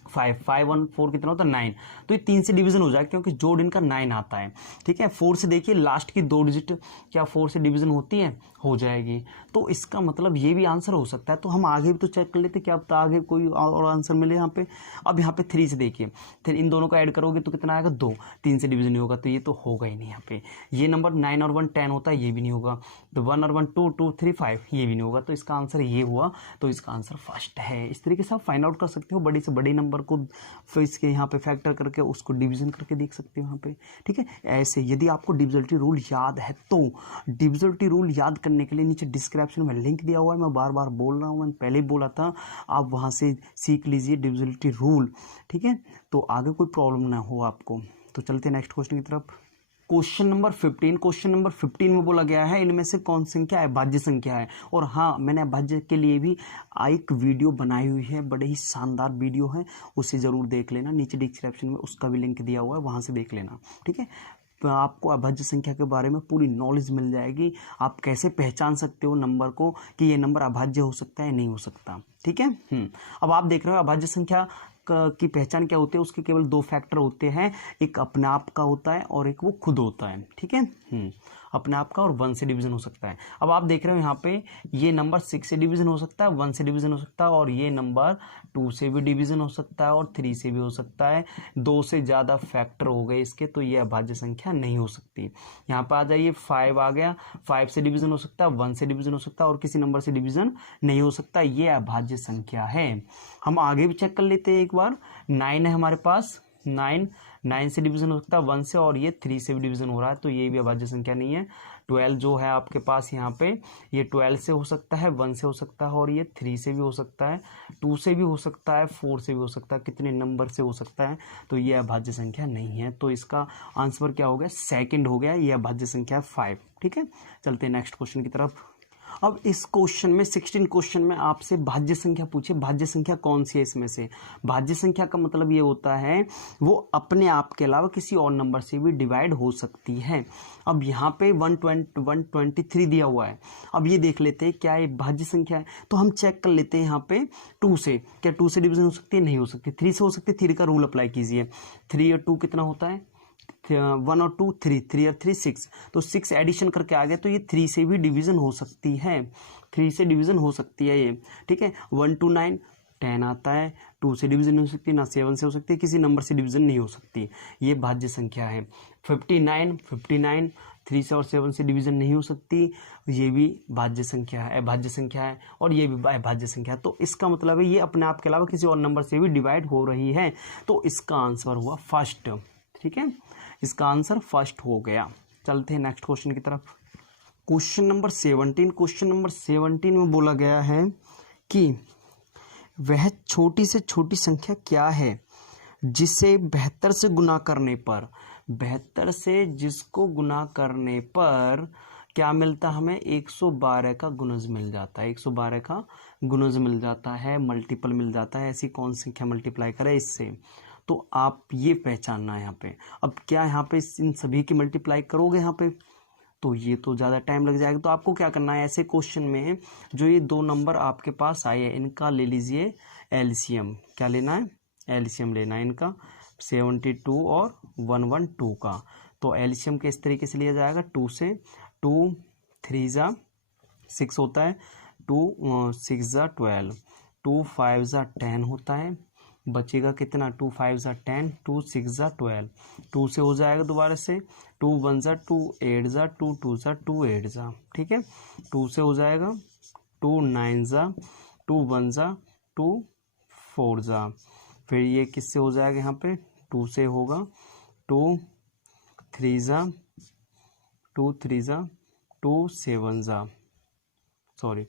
5 और 4 कितना होता है, 9। तो ये 3 से डिवीजन हो जाएगा क्योंकि जोड़ इनका 9 आता है। ठीक है, 4 से देखिए लास्ट की 2 डिजिट क्या 4 से डिवीजन होती है, हो जाएगी। तो इसका मतलब ये भी आंसर हो सकता है। तो हम आगे भी तो चेक कर लेते, क्या अब आगे कोई और आंसर मिले यहाँ पे। अब यहाँ पे 3 से देखिए, फिर इन दोनों को ऐड करोगे तो कितना आएगा, 2। 3 से डिवीजन नहीं होगा तो ये तो होगा ही नहीं यहाँ पे। ये नंबर 9 और 1 10 होता है, ये भी नहीं होगा। तो 1 और 1 2 2 3 5, ये भी नहीं होगा। तो इसका आंसर ये हुआ, तो इसका आंसर फर्स्ट है। इस तरीके से आप फाइंड आउट कर सकते हो, बड़े से बड़े नंबर को फिर इसके यहाँ पे फैक्टर करके उसको डिवीजन करके देख सकते हो यहाँ पे। ठीक है, ऐसे यदि आपको डिविजिबिलिटी रूल याद है तो डिविजिबिलिटी रूल याद करने के लिए नीचे डिस्क्रिप्शन में लिंक दिया हुआ है, मैं बार बार बोल रहा हूँ, मैंने पहले ही बोला था, आप वहाँ से सीख लीजिए डिविजिबिलिटी रूल। ठीक है, तो आगे कोई प्रॉब्लम ना हो आपको। तो चलते हैं नेक्स्ट क्वेश्चन की तरफ। क्वेश्चन नंबर 15 में बोला गया है इनमें से कौन संख्या अभाज्य संख्या है। और हाँ, मैंने अभाज्य के लिए भी एक वीडियो बनाई हुई है, बड़े ही शानदार वीडियो है, उसे ज़रूर देख लेना, नीचे डिस्क्रिप्शन में उसका भी लिंक दिया हुआ है, वहाँ से देख लेना। ठीक है, तो आपको अभाज्य संख्या के बारे में पूरी नॉलेज मिल जाएगी, आप कैसे पहचान सकते हो नंबर को कि ये नंबर अभाज्य हो सकता है नहीं हो सकता। ठीक है, अब आप देख रहे हो अभाज्य संख्या की पहचान क्या होती है, उसके केवल 2 फैक्टर होते हैं, एक अपने आप का होता है और एक वो खुद होता है। ठीक है, अपने आप का, और 1 से डिवीजन हो सकता है। अब आप देख रहे हो यहाँ पे ये नंबर 6 से डिवीजन हो सकता है, 1 से डिवीजन हो सकता है, और ये नंबर 2 से भी डिवीजन हो सकता है और 3 से भी हो सकता है। 2 से ज़्यादा फैक्टर हो गए इसके, तो ये अभाज्य संख्या नहीं हो सकती। यहाँ पर आ जाइए, 5 आ गया, 5 से डिवीजन हो सकता है, 1 से डिवीजन हो सकता है, और किसी नंबर से डिवीजन नहीं हो सकता। ये अभाज्य संख्या है। हम आगे भी चेक कर लेते हैं एक बार। 9 है हमारे पास, 9 से डिवीजन हो सकता है 1 से, और ये 3 से भी डिवीजन हो रहा है, तो ये भी अभाज्य संख्या नहीं है। 12 जो है आपके पास यहाँ पे, ये 12 से हो सकता है, 1 से हो सकता है, और ये 3 से भी हो सकता है, 2 से भी हो सकता है, 4 से भी हो सकता है, कितने नंबर से हो सकता है, तो ये अभाज्य संख्या नहीं है। तो इसका आंसर क्या हो गया? सेकंड हो गया। ये अभाज्य संख्या 5। ठीक है, चलते हैं नेक्स्ट क्वेश्चन की तरफ। अब इस क्वेश्चन में 16 क्वेश्चन में आपसे भाज्य संख्या पूछे, भाज्य संख्या कौन सी है इसमें से? भाज्य संख्या का मतलब ये होता है वो अपने आप के अलावा किसी और नंबर से भी डिवाइड हो सकती है। अब यहाँ पे 123 दिया हुआ है। अब ये देख लेते हैं क्या ये भाज्य संख्या है, तो हम चेक कर लेते हैं यहाँ पे 2 से। क्या 2 से डिवीजन हो सकती है? नहीं हो सकती। 3 से हो सकती है? 3 का रूल अप्लाई कीजिए। 3 और 2 कितना होता है? 1 और 2 3, 3 और 3 6, तो 6 एडिशन करके आ गया, तो ये 3 से भी डिवीजन हो सकती है। 3 से डिवीजन हो सकती है ये। ठीक है, 1 to 9 10 आता है। 2 से डिवीजन नहीं हो सकती, ना 7 से हो सकती है, किसी नंबर से डिवीजन नहीं हो सकती। ये भाज्य संख्या है। 59 3 से और 7 से डिवीजन नहीं हो सकती, ये भी भाज्य संख्या है, अभाज्य संख्या है, और ये भी अभाज्य संख्या है। तो इसका मतलब है ये अपने आप के अलावा किसी और नंबर से भी डिवाइड हो रही है, तो इसका आंसर हुआ फर्स्ट। ठीक है, इसका आंसर फर्स्ट हो गया। चलते हैं नेक्स्ट क्वेश्चन की तरफ। Question number 17। क्वेश्चन नंबर 17 में बोला गया है कि वह छोटी से छोटी संख्या क्या है जिसे 72 से गुना करने पर, 72 से जिसको गुना करने पर क्या मिलता हमें? 112 का गुणज मिल जाता है। 112 का गुणज मिल जाता है, मल्टीपल मिल जाता है। ऐसी कौन संख्या मल्टीप्लाई करे इससे? तो आप ये पहचानना है यहाँ पे। अब क्या यहाँ पे इन सभी की मल्टीप्लाई करोगे यहाँ पे, तो ये तो ज़्यादा टाइम लग जाएगा। तो आपको क्या करना है, ऐसे क्वेश्चन में जो ये 2 नंबर आपके पास आए हैं इनका ले लीजिए एलसीएम। क्या लेना है? एलसीएम लेना है इनका, 72 और 112 का। तो एलसीएम किस तरीके से लिया जाएगा? 2 से, 2 3 जा 6 होता है, 2 6 जा 12, 2 5 जा 10 होता है, बचेगा कितना? 2 5 जा 10, 2 6 जा 12, 2 से हो जाएगा दोबारा से, 2 1 जा 2, 8 जा 2, 2 जा 2, 8 जा। ठीक है, 2 से हो जाएगा, 2 9 जा 2, 1 जा 2, 4 जा। फिर ये किससे हो जाएगा? यहाँ पे 2 से होगा, 2 3 जा 2, 3 जा 2, 7 जा, सॉरी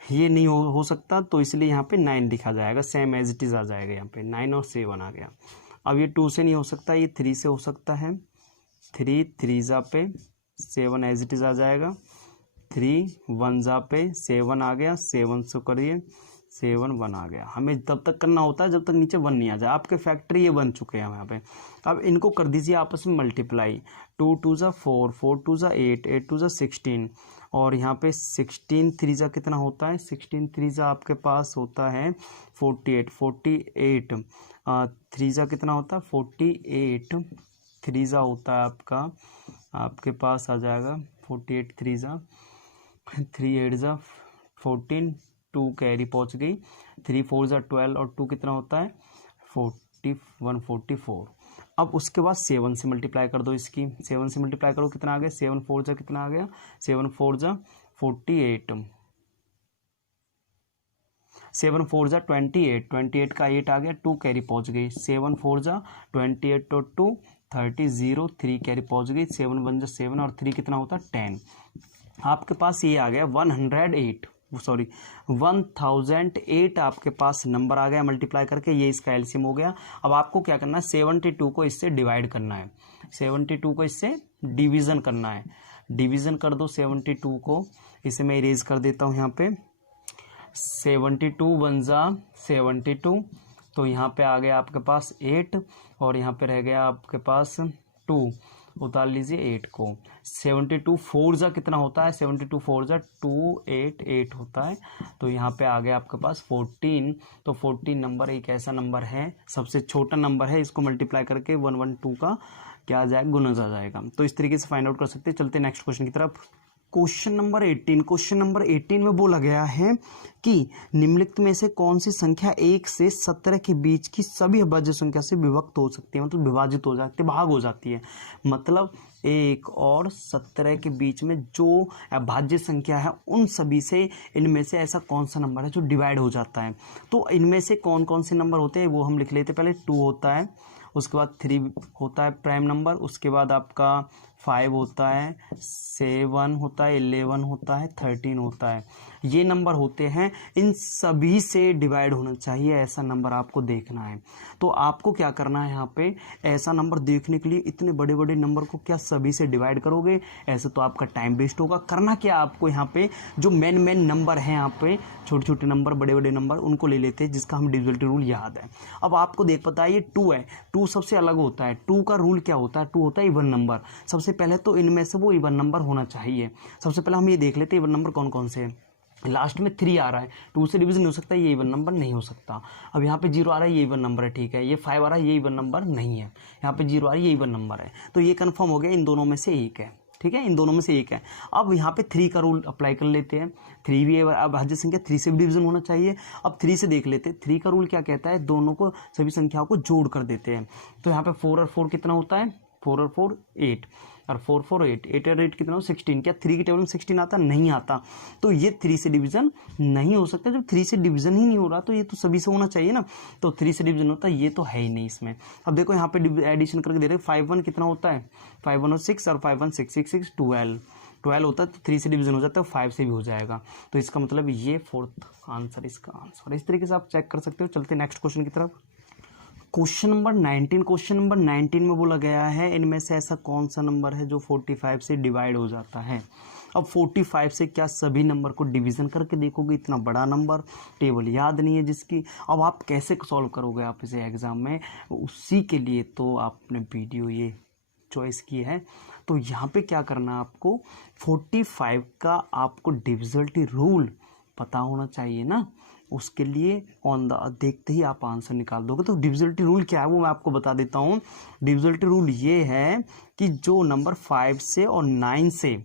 ये नहीं हो सकता, तो इसलिए यहाँ पे 9 लिखा जाएगा, सेम एज इट इज आ जाएगा। यहाँ पे 9 और 7 आ गया। अब ये 2 से नहीं हो सकता, ये 3 से हो सकता है। 3 3 जा पे 7 एज इट इज आ जाएगा। 3 1 जा पे 7 आ गया, 7 से करिए 7 1 आ गया। हमें तब तक करना होता है जब तक नीचे 1 नहीं आ जाए। आपके फैक्टरी ये बन चुके हैं यहाँ पे। अब इनको कर दीजिए आपस में मल्टीप्लाई। 2 2 जा 4, 4 2 जा 8, 8 2 जा 16, और यहाँ पे 16 3 जा कितना होता है? 16 3 जा आपके पास होता है 48, 48 3 जा कितना होता है? 48 3 जा होता है आपके पास आ जाएगा 48 3 जा 3 8 जा 14, 2 कैरी पहुँच गई, 3 4 जा 12, और 2 कितना होता है? 144। अब उसके बाद 7 से मल्टीप्लाई कर दो इसकी। 7 से मल्टीप्लाई करो, कितना आ गया? 7 4 जा कितना आ गया? 7 4 जा 48, 7 4 जा 28, 28 का 8 आ गया, 2 कैरी पहुँच गई। 7 4 जा 28 और 2 30, 0 3 कैरी पहुँच गई। 7 1 जा 7, और 3 कितना होता है? 10। आपके पास ये आ गया 1008 आपके पास नंबर आ गया मल्टीप्लाई करके। ये इसका एलसीएम हो गया। अब आपको क्या करना है? 72 को इससे डिवाइड करना है, 72 को इससे डिवीजन करना है। डिवीजन कर दो 72 को, इसे मैं इरेज कर देता हूँ यहाँ पे। 72 1 जा 72, तो यहाँ पे आ गया आपके पास 8, और यहाँ पे रह गया आपके पास 2, उतार लीजिए 8 को। 72 4 जा कितना होता है? 72 4 जा 288 होता है, तो यहाँ पे आ गया आपके पास 14। तो 14 नंबर एक ऐसा नंबर है, सबसे छोटा नंबर है, इसको मल्टीप्लाई करके 112 का क्या आ जाएगा, गुणज आ जाएगा। तो इस तरीके से फाइंड आउट कर सकते हैं। चलते नेक्स्ट क्वेश्चन की तरफ। क्वेश्चन नंबर 18 में बोला गया है कि निम्नलिखित में से कौन सी संख्या 1 से 17 के बीच की सभी अभाज्य संख्या से विभक्त हो सकती है, मतलब विभाजित हो जाती है, भाग हो जाती है। मतलब 1 और 17 के बीच में जो अभाज्य संख्या है उन सभी से इनमें से ऐसा कौन सा नंबर है जो डिवाइड हो जाता है। तो इनमें से कौन कौन से नंबर होते हैं वो हम लिख लेते हैं। पहले 2 होता है, उसके बाद 3 होता है प्राइम नंबर, उसके बाद आपका 5 होता है, 7 होता है, 11 होता है, 13 होता है। ये नंबर होते हैं, इन सभी से डिवाइड होना चाहिए, ऐसा नंबर आपको देखना है। तो आपको क्या करना है यहाँ पे, ऐसा नंबर देखने के लिए इतने बड़े बड़े नंबर को क्या सभी से डिवाइड करोगे, ऐसे तो आपका टाइम वेस्ट होगा। करना क्या आपको, यहाँ पे जो मेन नंबर है, यहाँ पे छोटे छोटे नंबर, बड़े बड़े नंबर, उनको ले लेते हैं, जिसका हम डिविजिबिलिटी रूल याद है। अब आपको देख पता है ये 2 है, 2 सबसे अलग होता है। 2 का रूल क्या होता है, 2 होता है इवन नंबर। सबसे पहले तो इनमें से वो इवन नंबर होना चाहिए। सबसे पहले हम ये देख लेते हैं इवन नंबर कौन कौन से हैं। लास्ट में 3 आ रहा है, 2 से डिवीजन हो सकता है, ये इवन नंबर नहीं हो सकता। अब यहाँ पे 0 आ रहा है, ये इवन नंबर है, ठीक है। ये 5 आ रहा है, ये इवन नंबर नहीं है। यहाँ पे 0 आ रही है, ये इवन नंबर है। तो ये कंफर्म हो गया, इन दोनों में से एक है, ठीक है, इन दोनों में से एक है। अब यहाँ पे 3 का रूल अप्लाई कर लेते हैं। 3 भी अभाज्य संख्या, 3 से भी डिवीजन होना चाहिए। अब 3 से देख लेते हैं, 3 का रूल क्या कहता है, दोनों को, सभी संख्याओं को जोड़ कर देते हैं। तो यहाँ पे 4 और 4 कितना होता है, 4 और 4 8, और 4 4 8, 8 और 8 कितना हो 16। क्या 3 की टेबल में 16 आता, नहीं आता। तो ये 3 से डिवीजन नहीं हो सकता। जब 3 से डिवीजन ही नहीं हो रहा तो ये तो सभी से होना चाहिए ना। तो 3 से डिवीजन होता है, ये तो है ही नहीं इसमें। अब देखो यहाँ पे एडिशन करके दे रहे हैं, 5 1 कितना होता है, 5 1 और 6, और 5 1 6 6 6 12 होता है। तो 3 से डिवीजन हो जाता है, 5 से भी हो जाएगा। तो इसका मतलब ये 4th आंसर इसका आंसर। इस तरीके से आप चेक कर सकते हो। चलते नेक्स्ट क्वेश्चन की तरफ। क्वेश्चन नंबर 19 में बोला गया है, इनमें से ऐसा कौन सा नंबर है जो 45 से डिवाइड हो जाता है। अब 45 से क्या सभी नंबर को डिवीजन करके देखोगे, इतना बड़ा नंबर, टेबल याद नहीं है जिसकी। अब आप कैसे सॉल्व करोगे आप इसे एग्जाम में, उसी के लिए तो आपने वीडियो ये चॉइस की है। तो यहाँ पे क्या करना है आपको, 45 का आपको डिविजिबिलिटी रूल पता होना चाहिए ना। उसके लिए ऑन द देखते ही आप आंसर निकाल दोगे। तो डिविजिबिलिटी रूल क्या है वो मैं आपको बता देता हूँ। डिविजिबिलिटी रूल ये है कि जो नंबर 5 से और 9 से,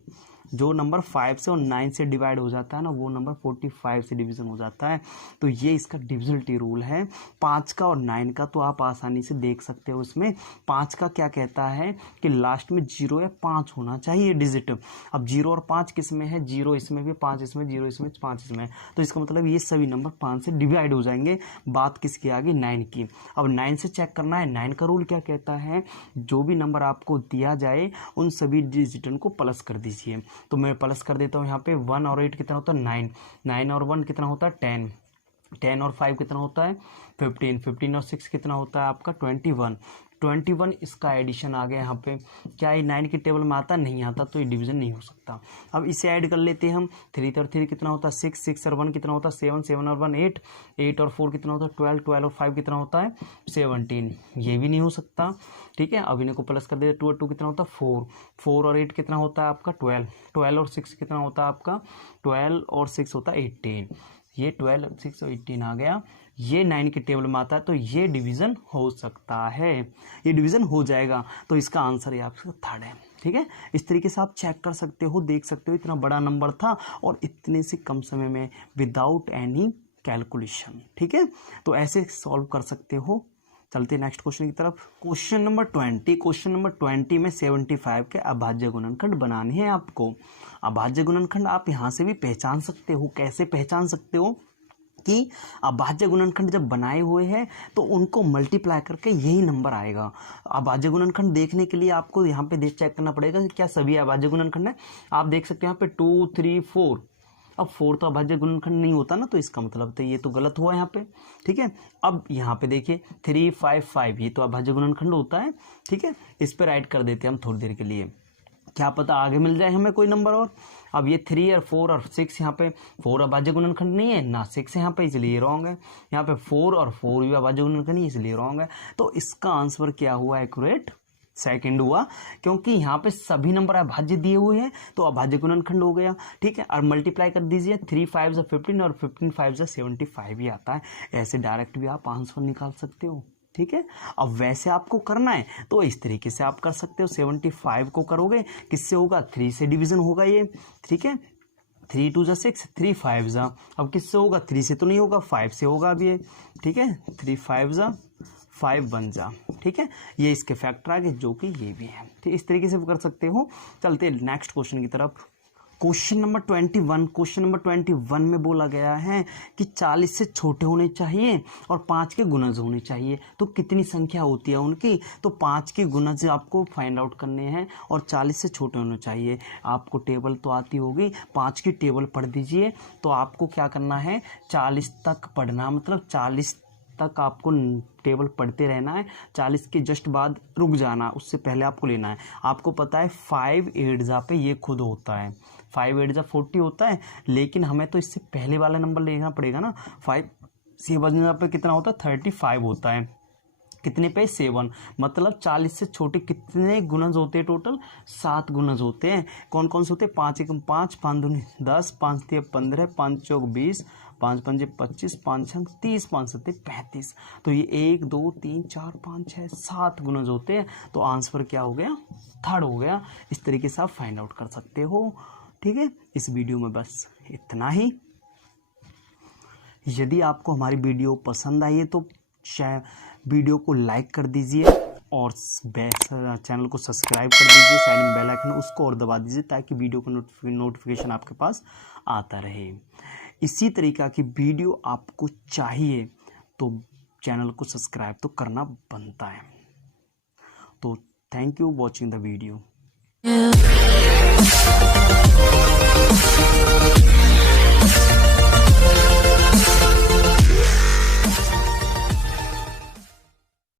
जो नंबर 5 से और 9 से डिवाइड हो जाता है ना, वो नंबर 45 से डिवीजन हो जाता है। तो ये इसका डिविजिबिलिटी रूल है। 5 का और 9 का तो आप आसानी से देख सकते हो। इसमें 5 का क्या कहता है कि लास्ट में 0 या 5 होना चाहिए डिजिट। अब 0 और 5 किस में है, 0 इसमें भी, 5 इसमें, 0 इसमें, 5 इसमें। तो इसका मतलब ये सभी नंबर 5 से डिवाइड हो जाएंगे। बात किसकी आ गई, 9 की। अब 9 से चेक करना है, 9 का रूल क्या कहता है, जो भी नंबर आपको दिया जाए उन सभी डिजिटन को प्लस कर दीजिए। तो मैं प्लस कर देता हूँ यहाँ पे। 1 और 8 कितना होता है, 9, 9 और 1 कितना होता है, 10, 10 और 5 कितना होता है, 15, 15 और 6 कितना होता है आपका, 21, 21 इसका एडिशन आ गया यहाँ पे। क्या ये 9 की टेबल में आता, नहीं आता, तो ये डिवीजन नहीं हो सकता। अब इसे ऐड कर लेते हैं हम। 3 और 3 कितना होता है, 6, 6 और 1 कितना होता है, 7, 7 और 1 8, 8 और 4 कितना होता है, 12, 12 और 5 कितना होता है, 17। ये भी नहीं हो सकता, ठीक है। अब इन्हें को प्लस कर देते, 2 और 2 कितना होता है, 4, 4 और 8 कितना होता है आपका, 12, 12 और 6 कितना होता है आपका, 12 और 6 होता है 18। ये 12, 6 और 18 आ गया। ये 9 की टेबल में आता है, तो ये डिवीजन हो सकता है, ये डिवीजन हो जाएगा। तो इसका आंसर ये आपका 3rd है, ठीक है। इस तरीके से आप चेक कर सकते हो, देख सकते हो इतना बड़ा नंबर था और इतने से कम समय में विदाउट एनी कैलकुलेशन, ठीक है। तो ऐसे सॉल्व कर सकते हो। चलते नेक्स्ट क्वेश्चन की तरफ। क्वेश्चन नंबर 20 में 75 के अभाज्य गुणनखंड बनाने हैं आपको। अभाज्य गुणनखंड आप यहाँ से भी पहचान सकते हो। कैसे पहचान सकते हो कि अभाज्य गुणनखंड जब बनाए हुए हैं तो उनको मल्टीप्लाई करके यही नंबर आएगा। अभाज्य गुणनखंड देखने के लिए आपको यहाँ पे चेक करना पड़ेगा कि क्या सभी अभाज्य गुणनखंड है। आप देख सकते हैं यहाँ पे 2 3 4। अब 4 तो अभाज्य गुणनखंड नहीं होता ना, तो इसका मतलब तो ये तो गलत हुआ यहाँ पे, ठीक है। अब यहाँ पे देखिए 3 5 5, ये तो अभाज्य गुणनखंड होता है, ठीक है। इस पर राइट कर देते हैं हम थोड़ी देर के लिए, क्या पता आगे मिल जाए हमें कोई नंबर और। अब ये 3 और 4 और 6, यहाँ पे 4 अभाज्य गुणनखंड नहीं है ना, 6 यहाँ पे, इसलिए रॉन्ग है। यहाँ पे 4 और 4 भी अभाज्य गुणनखंड नहीं है, इसलिए रॉन्ग है। तो इसका आंसर क्या हुआ, एक्यूरेट 2nd हुआ, क्योंकि यहाँ पे सभी नंबर अभाज्य दिए हुए हैं तो अभाज्य गुणनखंड हो गया, ठीक है। और मल्टीप्लाई कर दीजिए, 3 5 15 और 15 5 75 ही आता है। ऐसे डायरेक्ट भी आप आंसर निकाल सकते हो, ठीक है। अब वैसे आपको करना है तो इस तरीके से आप कर सकते हो। 75 को करोगे किससे होगा, 3 से डिवीजन होगा ये, ठीक है। 3 2 जा 6, 3 5 जा, अब किससे होगा, 3 से तो नहीं होगा, 5 से होगा अब ये, ठीक है। 3 5 जा 5 बन जा, ठीक है। ये इसके फैक्टर आ गए जो कि ये भी है, ठीक। इस तरीके से कर सकते हो। चलते नेक्स्ट क्वेश्चन की तरफ। क्वेश्चन नंबर 21 में बोला गया है कि 40 से छोटे होने चाहिए और 5 के गुणज होने चाहिए। तो कितनी संख्या होती है उनकी, तो 5 के गुणज आपको फाइंड आउट करने हैं और 40 से छोटे होने चाहिए। आपको टेबल तो आती होगी, 5 की टेबल पढ़ दीजिए। तो आपको क्या करना है, 40 तक पढ़ना, मतलब 40 तक आपको टेबल पढ़ते रहना है। 40 के जस्ट बाद रुक जाना, उससे पहले आपको लेना है। आपको पता है 5 8 जा पे ये खुद होता है, 5 8 जा 40 होता है, लेकिन हमें तो इससे पहले वाला नंबर लेना पड़ेगा ना। 5 7 जा पे कितना होता है, 35 होता है। कितने पे, 7, मतलब 40 से छोटे कितने गुणज होते हैं, टोटल 7 गुणज होते हैं। कौन कौन से होते हैं, 5 1 5, 5 2 10, 5 3 15, 5 4 20, 5 5 25, 5 6 30, 5 7 35। तो ये 1 2 3 4 5 6 7 गुणज होते हैं। तो आंसर क्या हो गया, 3rd हो गया। इस तरीके से आप फाइंड आउट कर सकते हो, ठीक है। इस वीडियो में बस इतना ही। यदि आपको हमारी वीडियो पसंद आई है तो वीडियो को लाइक कर दीजिए और चैनल को सब्सक्राइब कर दीजिए। साइड में बेल आइकन उसको और दबा दीजिए ताकि वीडियो का नोटिफिकेशन आपके पास आता रहे। इसी तरीक़ा की वीडियो आपको चाहिए तो चैनल को सब्सक्राइब तो करना बनता है। तो thank you watching the video.